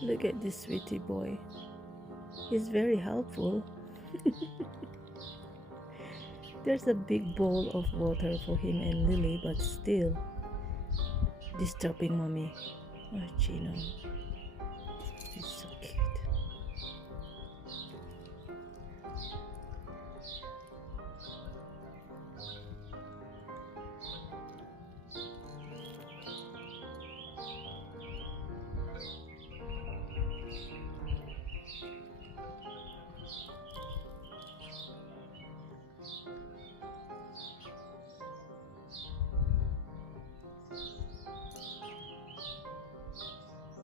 Look at this sweetie boy. He's very helpful. There's a big bowl of water for him and Lily, but still disturbing mommy. Oh, Chino. He's so cute.